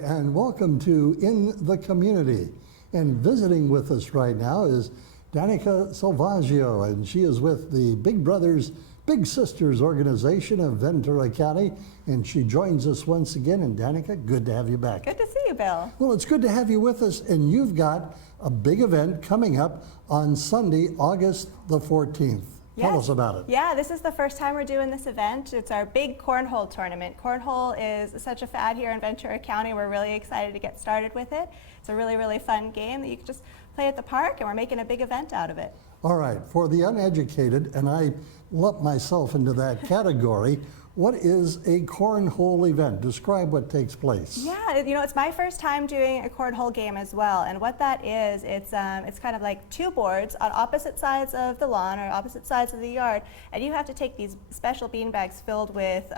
And welcome to In the Community. And visiting with us right now is Danica Selvaggio, and she is with the Big Brothers Big Sisters organization of Ventura County, and she joins us once again. And Danica, good to have you back. Good to see you, Bill. Well, it's good to have you with us, and you've got a big event coming up on Sunday, August the 14th. Tell us about it. Yeah, this is the first time we're doing this event. It's our big cornhole tournament. Cornhole is such a fad here in Ventura County. We're really excited to get started with it. It's a really, really fun game that you can just play at the park, and we're making a big event out of it. All right, for the uneducated, and I lump myself into that category, what is a cornhole event? Describe what takes place. Yeah, you know, it's my first time doing a cornhole game as well, and what that is, it's kind of like two boards on opposite sides of the lawn or opposite sides of the yard, and you have to take these special bean bags filled with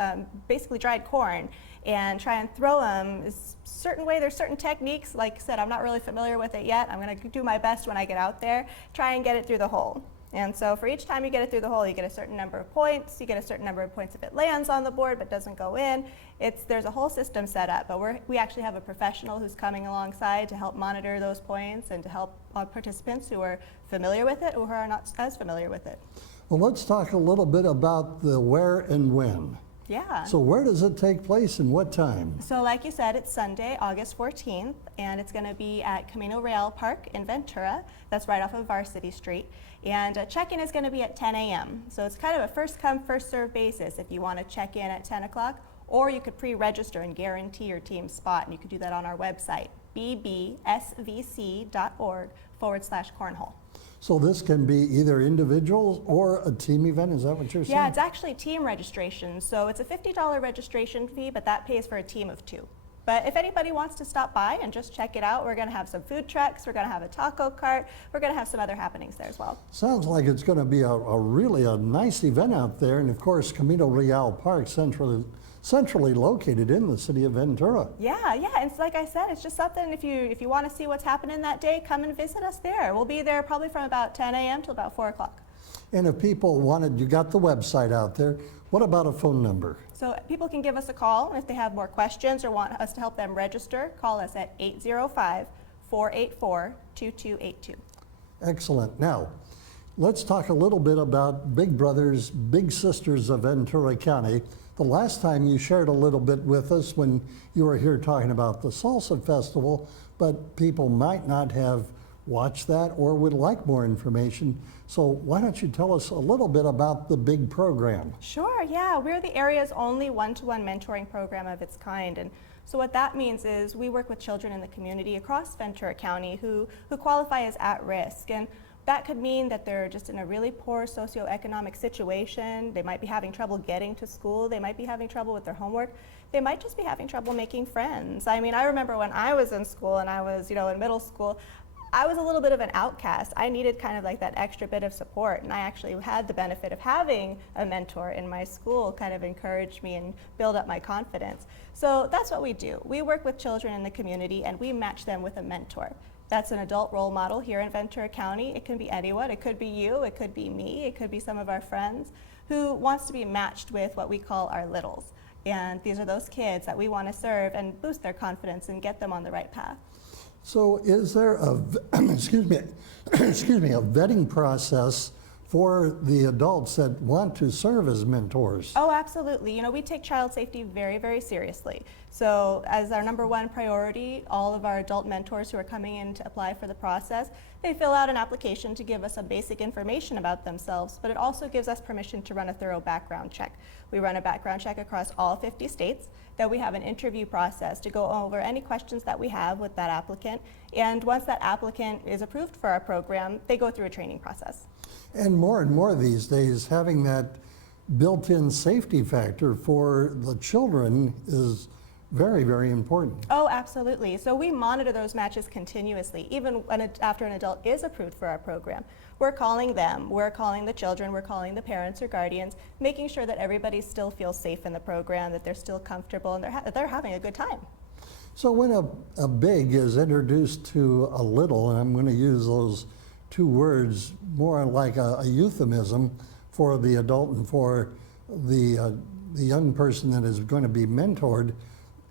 basically dried corn and try and throw them a certain way. There's certain techniques. Like I said, I'm not really familiar with it yet. I'm going to do my best when I get out there, try and get it through the hole. And so for each time you get it through the hole, you get a certain number of points. You get a certain number of points if it lands on the board but doesn't go in. There's a whole system set up, but we actually have a professional who's coming alongside to help monitor those points and to help participants who are familiar with it or who are not as familiar with it. Well, let's talk a little bit about the where and when. Yeah. So where does it take place and what time? So like you said, it's Sunday, August 14th, and it's going to be at Camino Real Park in Ventura. That's right off of Varsity Street. And check-in is going to be at 10 a.m. So it's kind of a first-come, first-served basis if you want to check in at 10 o'clock, or you could pre-register and guarantee your team's spot, and you could do that on our website, bbsvc.org/cornhole. So this can be either individuals or a team event, is that what you're saying? Yeah, it's actually team registration. So it's a $50 registration fee, but that pays for a team of two. But if anybody wants to stop by and just check it out, we're going to have some food trucks, we're going to have a taco cart, we're going to have some other happenings there as well. Sounds like it's going to be a really nice event out there, and of course Camino Real Park, centrally located in the city of Ventura. Yeah, and like I said, it's just something, if you want to see what's happening that day, come and visit us there. We'll be there probably from about 10 a.m. till about 4 o'clock. And if people wanted, you got the website out there, what about a phone number? So people can give us a call, and if they have more questions or want us to help them register, call us at 805-484-2282. Excellent. Now, let's talk a little bit about Big Brothers, Big Sisters of Ventura County. The last time you shared a little bit with us when you were here talking about the Salsa Festival, but people might not have watched that or would like more information. So why don't you tell us a little bit about the big program? Sure, yeah. We're the area's only one-to-one mentoring program of its kind. And so what that means is we work with children in the community across Ventura County who qualify as at risk. And that could mean that they're just in a really poor socioeconomic situation. They might be having trouble getting to school. They might be having trouble with their homework. They might just be having trouble making friends. I mean, I remember when I was in school and I was, in middle school, I was a little bit of an outcast. I needed kind of like that extra bit of support, and I actually had the benefit of having a mentor in my school kind of encourage me and build up my confidence. So that's what we do. We work with children in the community and we match them with a mentor. That's an adult role model here in Ventura County. It can be anyone. It could be you, it could be me, it could be some of our friends who wants to be matched with what we call our littles. And these are those kids that we want to serve and boost their confidence and get them on the right path. So is there a, excuse me, a vetting process for the adults that want to serve as mentors? Oh, absolutely. We take child safety very, very seriously. So as our #1 priority, all of our adult mentors who are coming in to apply for the process, they fill out an application to give us some basic information about themselves, but it also gives us permission to run a thorough background check. We run a background check across all 50 states. Then we have an interview process to go over any questions that we have with that applicant. And once that applicant is approved for our program, they go through a training process. And more these days, having that built-in safety factor for the children is very, very important. Oh, absolutely. So we monitor those matches continuously, even when after an adult is approved for our program. We're calling them, we're calling the children, we're calling the parents or guardians, making sure that everybody still feels safe in the program, that they're still comfortable, and they're having a good time. So when a big is introduced to a little, and I'm going to use those two words more like a euphemism for the adult and for the young person that is going to be mentored,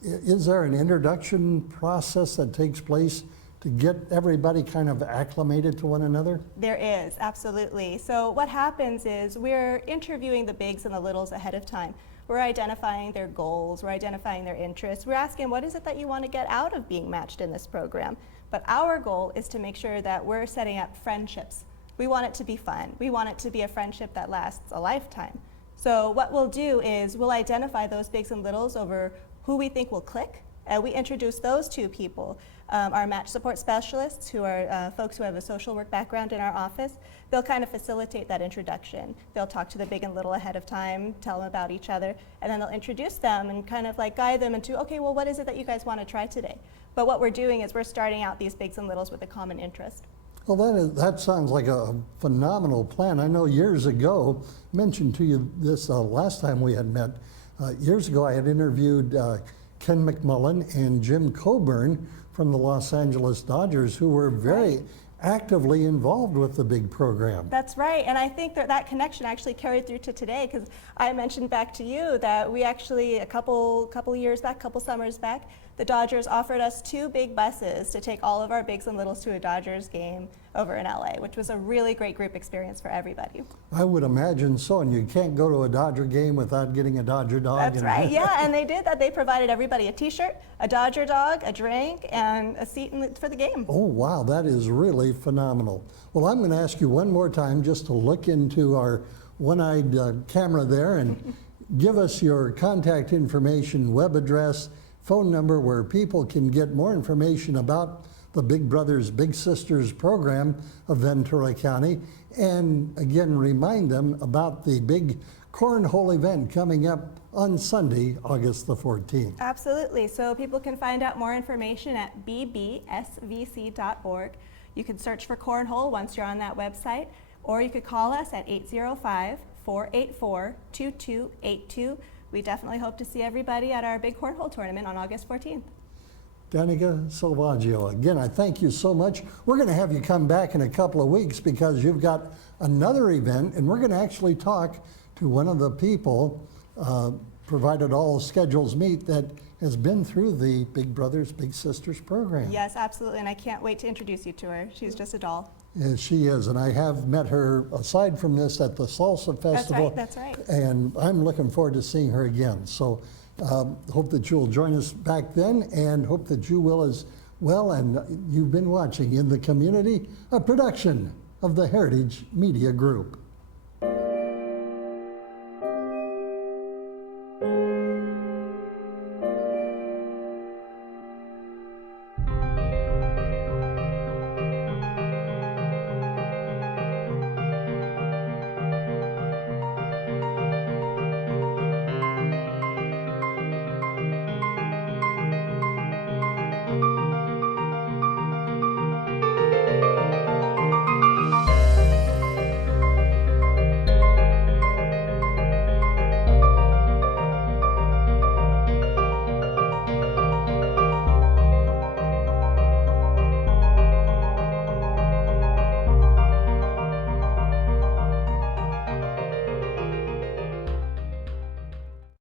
is there an introduction process that takes place to get everybody kind of acclimated to one another? There is, absolutely. So what happens is we're interviewing the bigs and the littles ahead of time. We're identifying their goals, we're identifying their interests, we're asking what is it that you want to get out of being matched in this program. But our goal is to make sure that we're setting up friendships. We want it to be fun. We want it to be a friendship that lasts a lifetime. So what we'll do is we'll identify those bigs and littles over who we think will click. We introduce those two people, our match support specialists, who are folks who have a social work background in our office. They'll kind of facilitate that introduction. They'll talk to the big and little ahead of time, tell them about each other, and then they'll introduce them and kind of like guide them into, okay, well, what is it that you guys want to try today? But what we're doing is we're starting out these bigs and littles with a common interest. Well, that sounds like a phenomenal plan. I know years ago, mentioned to you this last time we had met, years ago I had interviewed Ken McMullen and Jim Coburn from the Los Angeles Dodgers, who were very actively involved with the big program. That's right, and I think that connection actually carried through to today, because I mentioned back to you that we actually, a couple years back, couple summers back, the Dodgers offered us 2 big buses to take all of our bigs and littles to a Dodgers game over in LA, which was a really great group experience for everybody. I would imagine so, and you can't go to a Dodger game without getting a Dodger dog. That's right, yeah, and they did that. They provided everybody a t-shirt, a Dodger dog, a drink, and a seat for the game. Oh, wow, that is really phenomenal. Well, I'm going to ask you one more time just to look into our one-eyed camera there and give us your contact information, web address, phone number, where people can get more information about the Big Brothers Big Sisters program of Ventura County, and again remind them about the big cornhole event coming up on Sunday, August the 14th. Absolutely. So people can find out more information at bbsvc.org. You can search for cornhole once you're on that website, or you could call us at 805-484-2282. We definitely hope to see everybody at our big cornhole tournament on August 14th. Danica Selvaggio, again, I thank you so much. We're going to have you come back in a couple of weeks because you've got another event, and we're going to actually talk to one of the people, provided all schedules meet, that has been through the Big Brothers Big Sisters program. Yes, absolutely, and I can't wait to introduce you to her. She's just a doll. Yes, she is, and I have met her, aside from this, at the Salsa Festival. That's right. And I'm looking forward to seeing her again. So hope that you'll join us back then, and hope that you will as well. And you've been watching In the Community, a production of the Heritage Media Group.